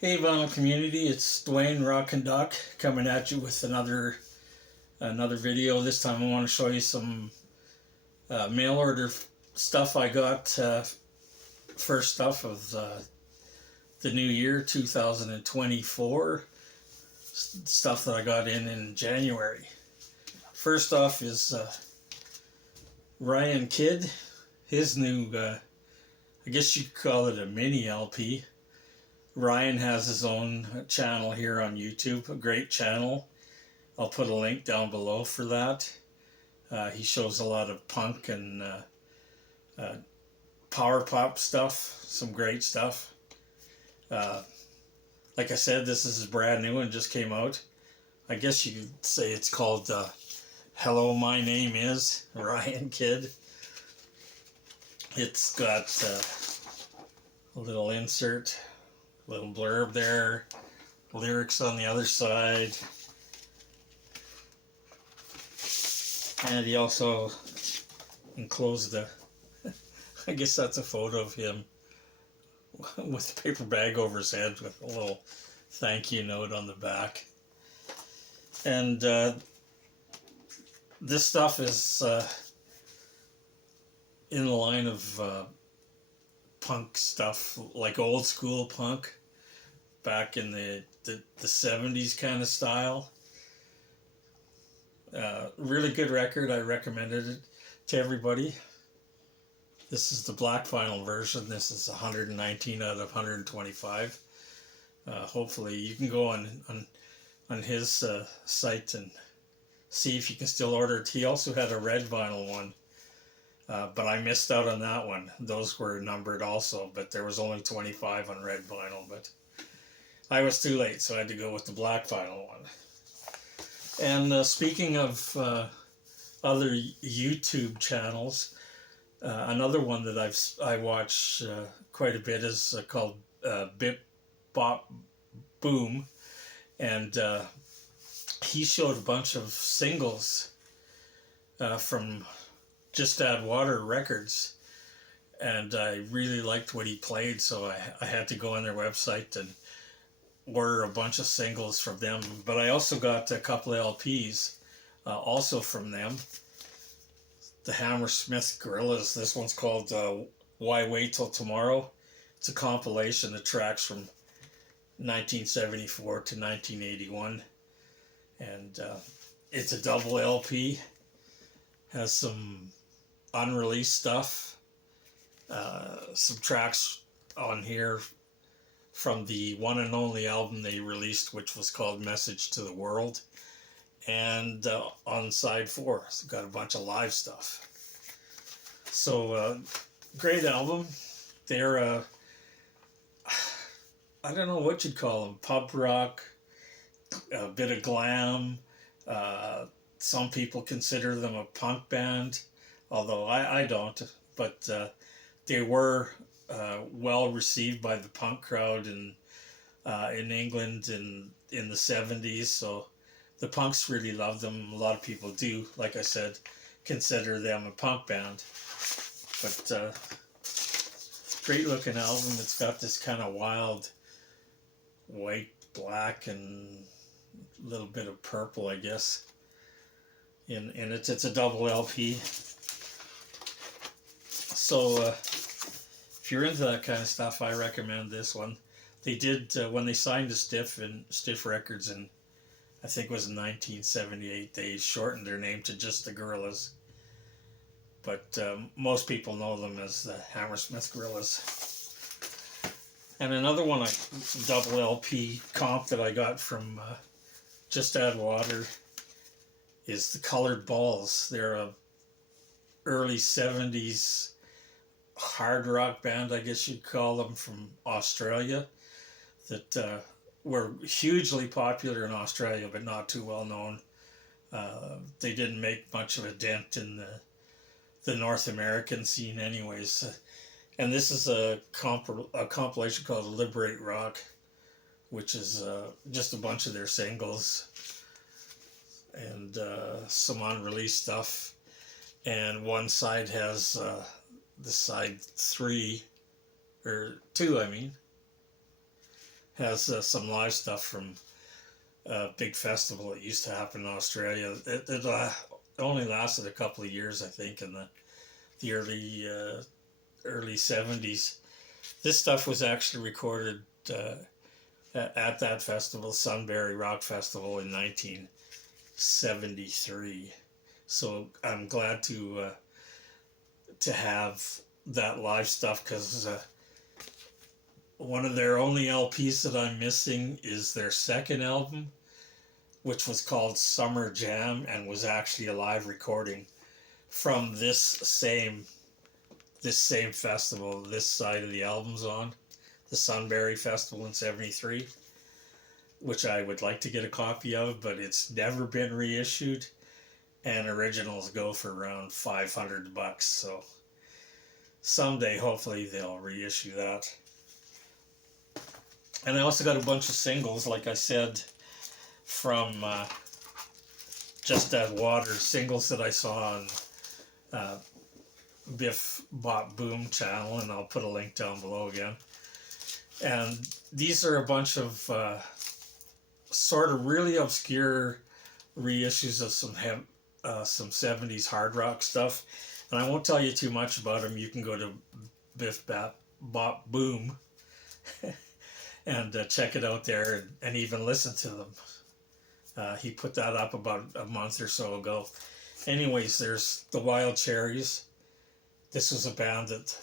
Hey vinyl community, it's Dwayne Rock and Duck coming at you with another video. This time I want to show you some mail order stuff I got. First stuff of the new year 2024, stuff that I got in January. First off is Ryan Kidd, his new I guess you could call it a mini LP. Ryan has his own channel here on YouTube, a great channel. I'll put a link down below for that. He shows a lot of punk and power pop stuff, some great stuff. Like I said, this is brand new and just came out. I guess you could say it's called Hello, My Name Is Ryan Kidd. It's got a little insert, little blurb there, lyrics on the other side, and he also enclosed I guess that's a photo of him with a paper bag over his head with a little thank you note on the back. And this stuff is in the line of punk stuff, like old school punk back in the 70s kind of style. Really good record. I recommended it to everybody. This is the black vinyl version. This is 119 out of 125. Hopefully you can go on his site and see if you can still order it. He also had a red vinyl one, but I missed out on that one. Those were numbered also, but there was only 25 on red vinyl, but I was too late, so I had to go with the black vinyl one. And speaking of other YouTube channels, another one that I watch quite a bit is called Bip Bop Boom, and he showed a bunch of singles from Just Add Water Records, and I really liked what he played, so I had to go on their website and order a bunch of singles from them. But I also got a couple of LPs also from them. The Hammersmith Gorillas. This one's called Why Wait Till Tomorrow. It's a compilation of tracks from 1974 to 1981, and it's a double LP. Has some unreleased stuff, some tracks on here from the one and only album they released, which was called Message to the World. And on side 4, it's got a bunch of live stuff. So great album. They're I don't know what you'd call them, pub rock, a bit of glam. Some people consider them a punk band, although I don't. But they were well received by the punk crowd in England in the 70s. So the punks really loved them. A lot of people do, like I said, consider them a punk band. But great looking album. It's got this kind of wild white, black, and a little bit of purple, I guess, in it. It's a double LP. So if you're into that kind of stuff, I recommend this one. They did, when they signed to Stiff Records in, I think it was in 1978, they shortened their name to just the Gorillas. But most people know them as the Hammersmith Gorillas. And another one, double LP comp that I got from Just Add Water is the Colored Balls. They're a early 70s hard rock band, I guess you'd call them, from Australia, that were hugely popular in Australia, but not too well known. They didn't make much of a dent in the North American scene anyways. And this is a compilation called Liberate Rock, which is just a bunch of their singles and some unreleased stuff. And one side has the side 3, or 2 I mean, has some live stuff from a big festival that used to happen in Australia. It only lasted a couple of years, I think, in the early 70s. This stuff was actually recorded at that festival, Sunbury Rock Festival, in 1973. So I'm glad to have that live stuff, because one of their only LPs that I'm missing is their second album, which was called Summer Jam, and was actually a live recording from this same festival. This side of the album's on, the Sunbury Festival in 73, which I would like to get a copy of, but it's never been reissued, and originals go for around $500, so someday hopefully they'll reissue that. And I also got a bunch of singles, like I said, from Just Add Water, singles that I saw on Bip Bop Boom channel, and I'll put a link down below again. And these are a bunch of sort of really obscure reissues of some 70s hard rock stuff. And I won't tell you too much about them. You can go to Bip Bop Boom and check it out there, and even listen to them. He put that up about a month or so ago. Anyways, there's the Wild Cherries. This was a band that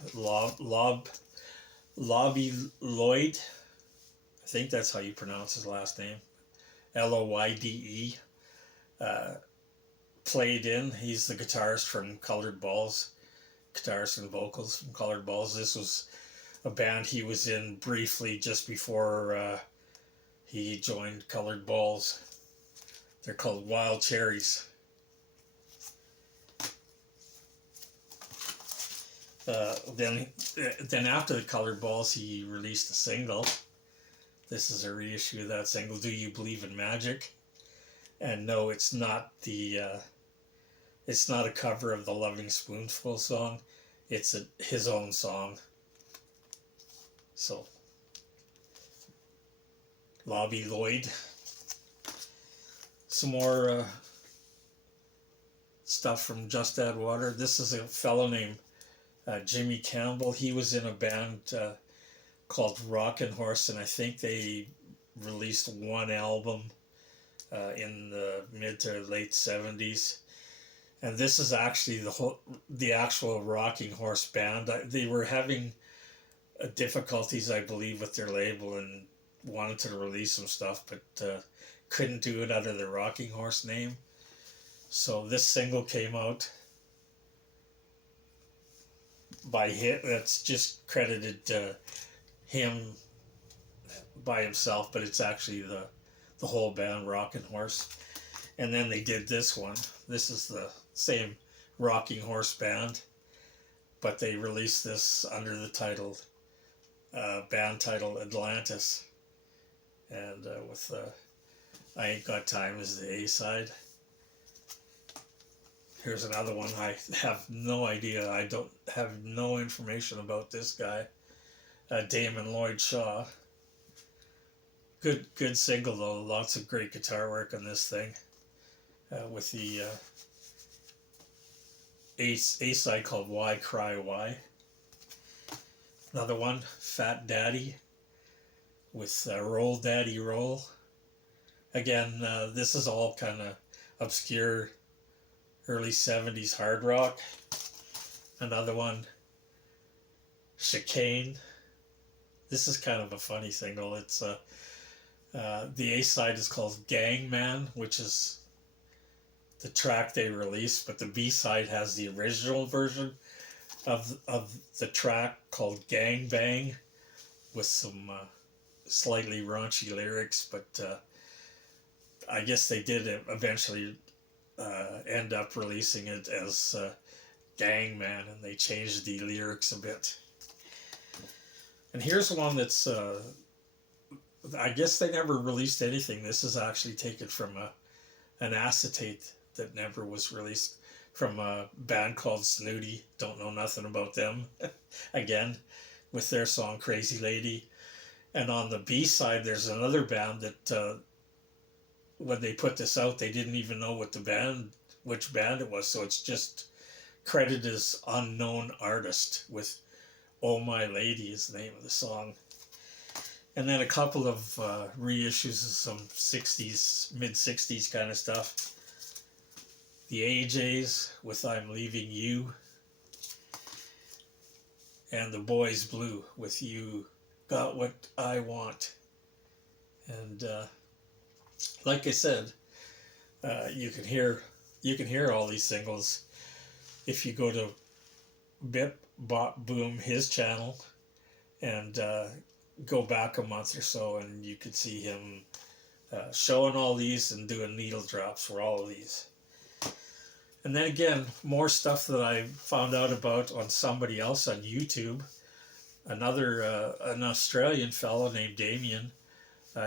Lobby Lloyd, I think that's how you pronounce his last name, Loyde, played in. He's the guitarist from Colored Balls, guitarist and vocals from Colored Balls. This was a band he was in briefly just before he joined Colored Balls. They're called Wild Cherries. Then after the Colored Balls, he released a single. This is a reissue of that single, Do You Believe in Magic? And no, it's not a cover of the Loving Spoonful song. It's his own song. So, Lobby Lloyd. Some more stuff from Just Add Water. This is a fellow named Jimmy Campbell. He was in a band called Rockin' Horse, and I think they released one album in the mid to late 70s. And this is actually the actual Rocking Horse band. They were having difficulties, I believe, with their label, and wanted to release some stuff, but couldn't do it under the Rocking Horse name. So this single came out by him. That's just credited to him by himself, but it's actually the whole band, Rockin' Horse. And then they did this one. This is the same Rocking Horse band, but they released this under the title band title Atlantis, and with I Ain't Got Time as the A-side. Here's another one. I have no idea. I don't have no information about this guy. Damon Lloyd Shaw. Good single though. Lots of great guitar work on this thing. With the A-side called Why Cry Why. Another one, Fat Daddy, with Roll Daddy Roll. Again, this is all kind of obscure early 70s hard rock. Another one, Chicane. This is kind of a funny single. It's the A-side is called Gang Man, which is the track they released, but the B-side has the original version of the track called Gang Bang, with some slightly raunchy lyrics, but I guess they did eventually end up releasing it as Gang Man, and they changed the lyrics a bit. And here's one that's I guess they never released anything. This is actually taken from an acetate that never was released, from a band called Snooty. Don't know nothing about them. Again, with their song Crazy Lady. And on the B side, there's another band that when they put this out, they didn't even know which band it was. So it's just credited as unknown artist with "Oh My Lady" is the name of the song. And then a couple of reissues of some 60s, mid-60s kind of stuff. The AJs with "I'm Leaving You." And the Boys Blue with "You Got What I Want." And like I said, you can hear all these singles if you go to Bip Bop Boom, his channel, and go back a month or so, and you could see him showing all these and doing needle drops for all of these. And then again, more stuff that I found out about on somebody else on YouTube. An Australian fellow named Damien.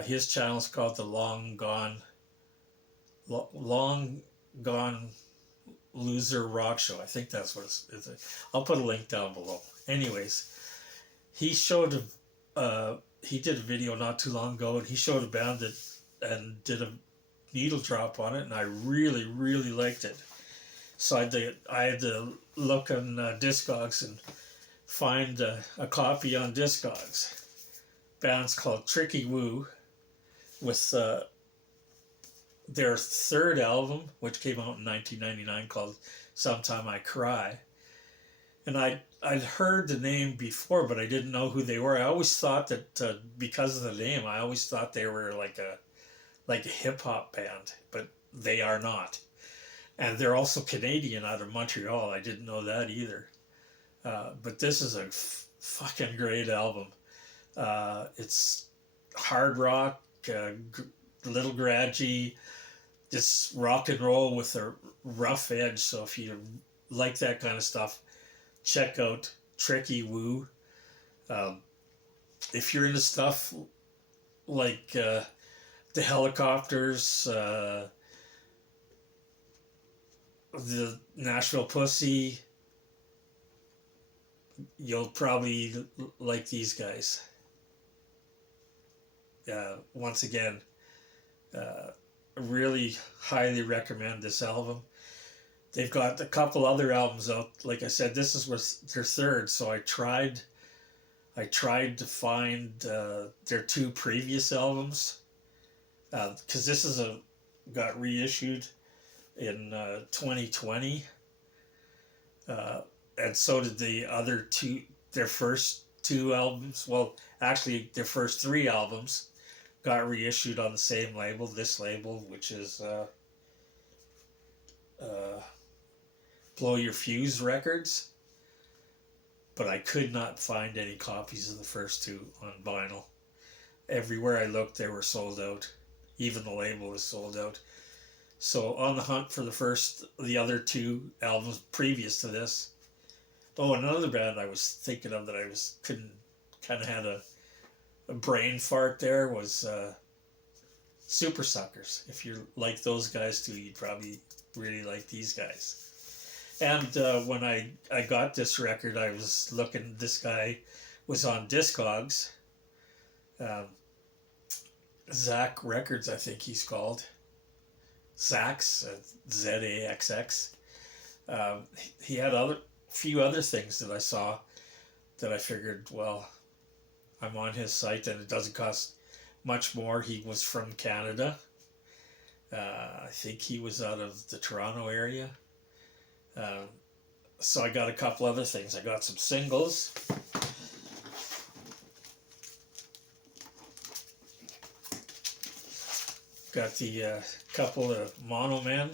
His channel is called the Long Gone Loser Rock Show. I think that's what it's. I'll put a link down below. Anyways, he did a video not too long ago, and he showed a band and did a needle drop on it, and I really, really liked it. So I had to look on Discogs and find a copy on Discogs. Band's called Tricky Woo, with their third album, which came out in 1999, called "Sometime I Cry." And I'd heard the name before, but I didn't know who they were. I always thought that because of the name, I always thought they were like a hip hop band, but they are not. And they're also Canadian, out of Montreal. I didn't know that either. But this is a fucking great album. It's hard rock, a little grungy, just rock and roll with a rough edge. So if you like that kind of stuff, check out Tricky Woo. If you're into stuff like the Helicopters, the Nashville Pussy, you'll probably like these guys. Once again, really highly recommend this album. They've got a couple other albums out. Like I said, this was their third, so I tried to find their two previous albums, because this got reissued in 2020, and so did the other two, their first two albums. Well, actually, their first three albums got reissued on the same label, this label, which is Blow Your Fuse Records. But I could not find any copies of the first two on vinyl. Everywhere I looked, they were sold out. Even the label was sold out. So on the hunt for the other two albums previous to this. Oh, another band I was thinking of that I kind of had a brain fart there was Super Suckers. If you like those guys too, you'd probably really like these guys. And when I got this record, I was looking, this guy was on Discogs. Zach Records, I think he's called. Zax, Z-A-X-X. He had few other things that I saw that I figured, well, I'm on his site and it doesn't cost much more. He was from Canada. I think he was out of the Toronto area. So I got a couple other things. I got some singles. Got the couple of Mono Men.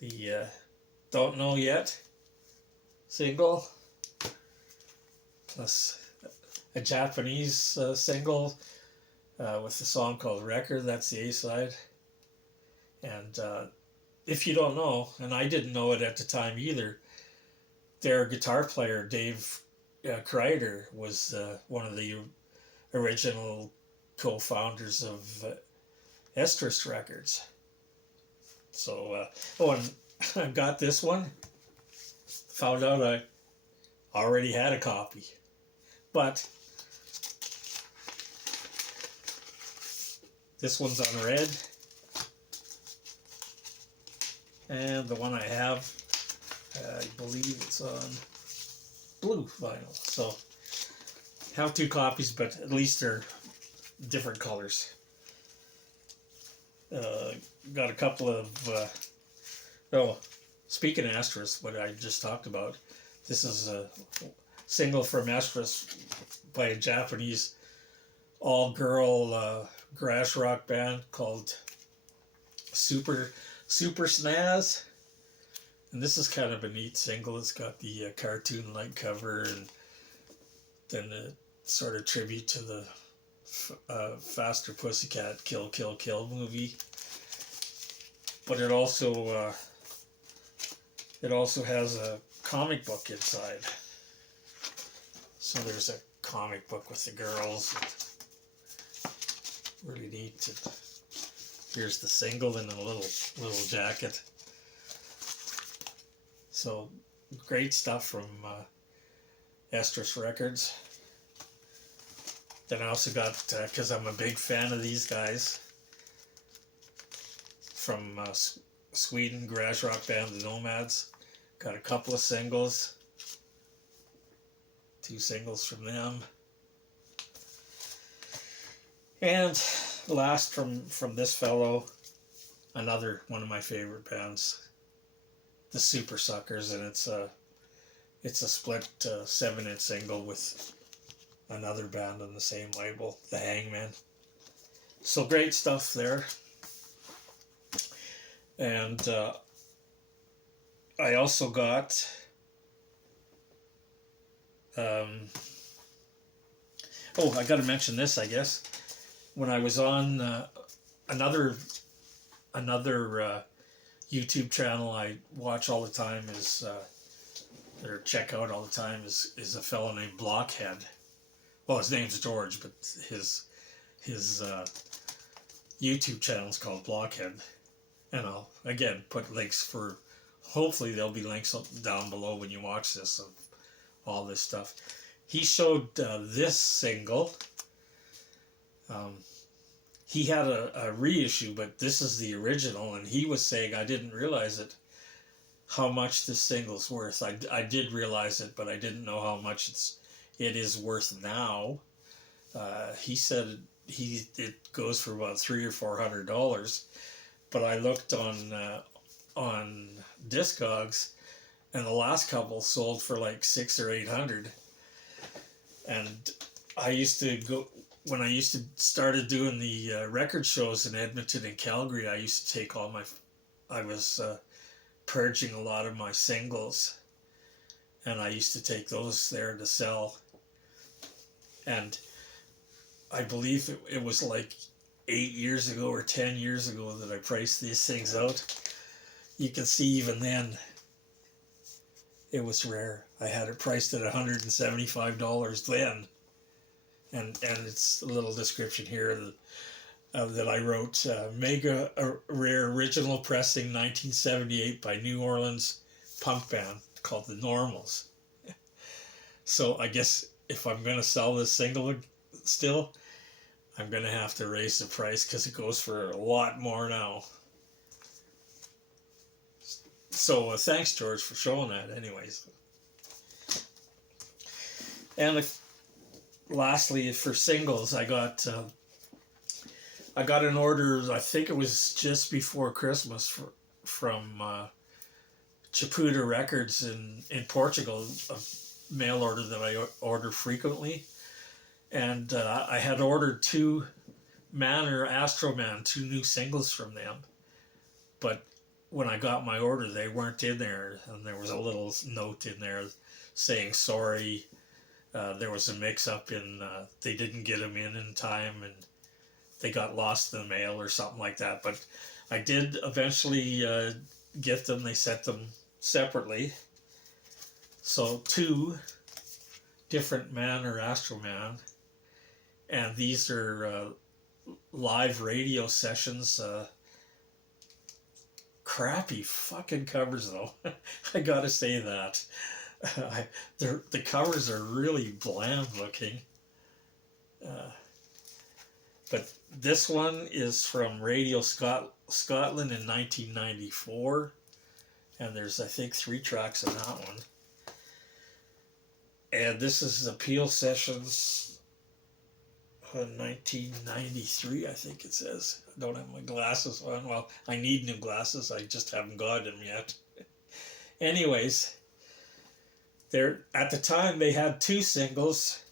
The Don't Know Yet single. Plus a Japanese single with a song called Record. That's the A-side. And if you don't know, and I didn't know it at the time either, their guitar player, Dave Kreider, was one of the original co-founders of Estrus Records. So, and I got this one. Found out I already had a copy. But This one's on red. And the one I have, I believe it's on blue vinyl. So have two copies, but at least they're different colors. Got a couple of oh, speaking of Estrus, what I just talked about, this is a single from Estrus by a Japanese all-girl garage rock band called Super Snaz. And this is kind of a neat single. It's got the cartoon-like cover, and then a sort of tribute to the Faster Pussycat Kill Kill Kill movie. But it also has a comic book inside. So there's a comic book with the girls. Really neat. And here's the single in a little jacket. So great stuff from Estrus Records. Then I also got, because I'm a big fan of these guys, from Sweden, garage rock band The Nomads. Got a couple of singles. 2 singles from them. And last from this fellow, another one of my favorite bands, the Super Suckers, and it's a split 7-inch single with another band on the same label, the Hangman. So great stuff there. And I also got I got to mention this, I guess. When I was on another YouTube channel I watch all the time or check out all the time is a fellow named Blockhead. Well, his name's George, but his YouTube channel is called Blockhead. And I'll, again, put links for, hopefully there'll be links down below when you watch this of all this stuff. He showed this single. He had a reissue, but this is the original, and he was saying, I didn't realize it, how much this single's worth. I did realize it, but I didn't know how much it is worth now. He said it goes for about $300 or $400, but I looked on Discogs, and the last couple sold for like $600 or $800. And I used to go, when I started doing the record shows in Edmonton and Calgary, I used to take I was purging a lot of my singles, and I used to take those there to sell. And I believe it was like 8 years ago or 10 years ago that I priced these things out. You can see even then it was rare. I had it priced at $175 then. And it's a little description here that I wrote. Mega rare original pressing 1978 by New Orleans punk band called The Normals. So I guess if I'm going to sell this single still, I'm going to have to raise the price because it goes for a lot more now. So thanks, George, for showing that anyways. And lastly, for singles, I got an order, I think it was just before Christmas, from Caputa Records in Portugal, a mail order that I order frequently. And I had ordered 2 Man or Astro Man, 2 new singles from them. But when I got my order, they weren't in there, and there was a little note in there saying sorry. There was a mix-up in, they didn't get them in time, and they got lost in the mail or something like that. But I did eventually get them. They sent them separately. So 2 different Man or Astro Man. And these are live radio sessions. Crappy fucking covers, though. I gotta say that. The covers are really bland looking. But this one is from Scotland in 1994, and there's, I think, 3 tracks in that one. And this is the Peel Sessions 1993, I think it says. I don't have my glasses on. Well, I need new glasses. I just haven't got them yet. Anyways, at the time they had 2 singles.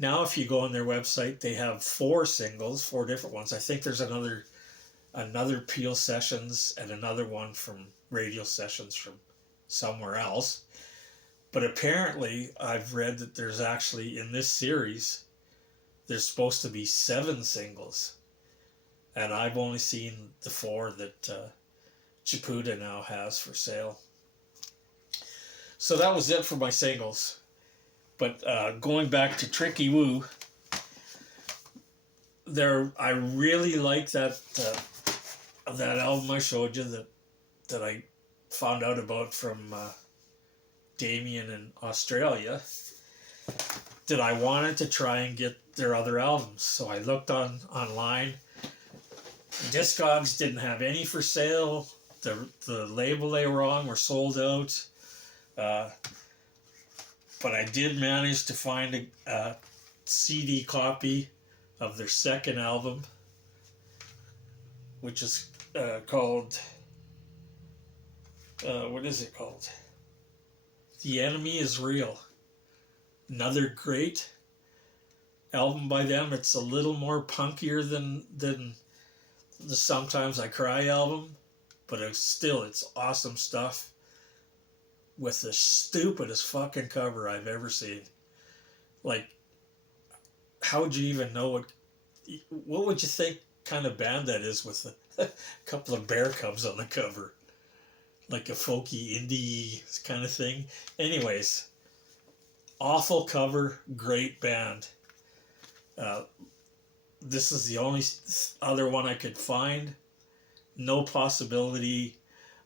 Now if you go on their website, they have 4 singles, 4 different ones. I think there's another Peel Sessions and another one from Radio Sessions from somewhere else. But apparently I've read that there's actually, in this series, there's supposed to be 7 singles. And I've only seen the 4 that Caputa now has for sale. So that was it for my singles. But going back to Tricky Woo, I really like that album I showed you that I found out about from Damien in Australia, that I wanted to try and get their other albums. So I looked online. Discogs didn't have any for sale. The label they were on were sold out. But I did manage to find a CD copy of their second album, which is called, what is it called? The Enemy is Real. Another great album by them. It's a little more punkier than the Sometimes I Cry album, but it's awesome stuff with the stupidest fucking cover I've ever seen. Like, how would you even know what would you think kind of band that is with a couple of bear cubs on the cover? Like a folky indie kind of thing. Anyways, awful cover, great band. This is the only other one I could find. No possibility.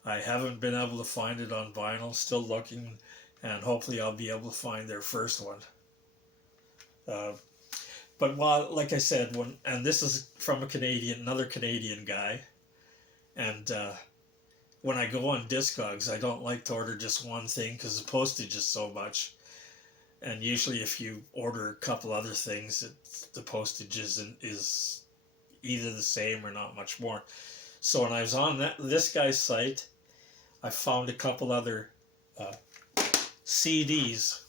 I haven't been able to find it on vinyl. Still looking, and hopefully I'll be able to find their first one. But like I said, and this is from another Canadian guy, and when I go on Discogs, I don't like to order just one thing because the postage is so much. And usually if you order a couple other things, the postage is either the same or not much more. So when I was on this guy's site, I found a couple other CDs.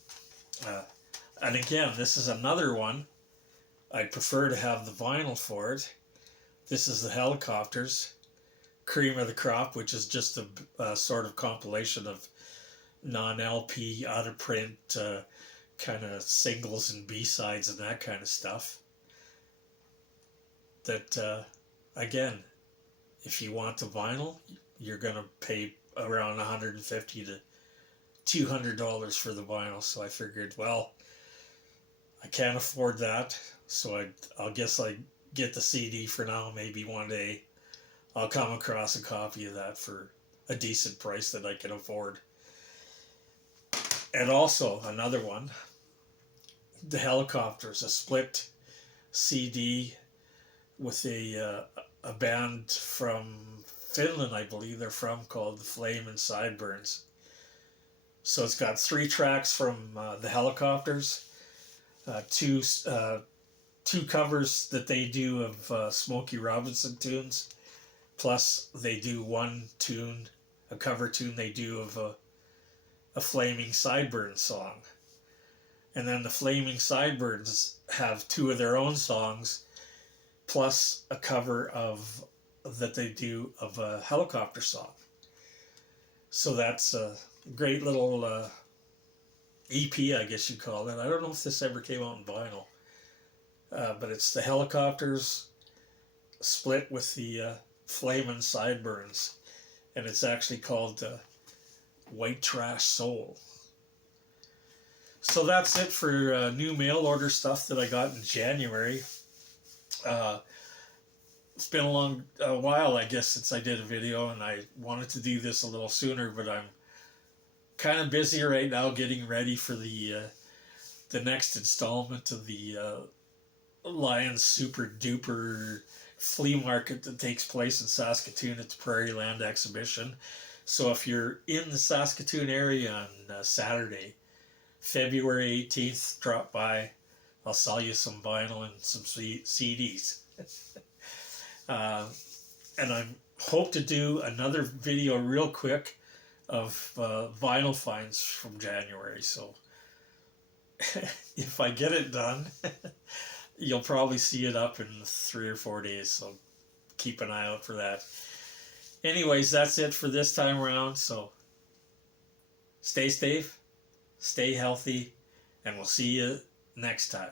And again, this is another one. I'd prefer to have the vinyl for it. This is the Helicopters, Cream of the Crop, which is just a sort of compilation of non-LP, out-of-print kind of singles and B-sides and that kind of stuff. That, again, if you want the vinyl, you're going to pay around $150 to $200 for the vinyl. So I figured, well, I can't afford that, so I'll guess I get the CD for now. Maybe one day I'll come across a copy of that for a decent price that I can afford. And also another one, the Helicopters, a split CD with a band from Finland, I believe they're from, called the Flame and Sideburns. So it's got 3 tracks from the Helicopters, 2 covers that they do of Smokey Robinson tunes, plus they do one tune, a cover tune they do of a Flaming Sideburns song. And then the Flaming Sideburns have 2 of their own songs, plus a cover that they do of a Helicopter song. So that's a great little EP, I guess you'd call it. I don't know if this ever came out in vinyl, but it's the Helicopters split with the Flamin' Sideburns, and it's actually called White Trash Soul. So that's it for new mail order stuff that I got in January. It's been a while, I guess, since I did a video, and I wanted to do this a little sooner, but I'm kind of busy right now getting ready for the next installment of the Lion Super Duper flea market that takes place in Saskatoon at the Prairie Land Exhibition. So if you're in the Saskatoon area on Saturday, February 18th, drop by. I'll sell you some vinyl and some CDs. And I hope to do another video real quick of vinyl finds from January. So if I get it done, you'll probably see it up in 3 or 4 days. So keep an eye out for that. Anyways, that's it for this time around. So stay safe, stay healthy, and we'll see you next time.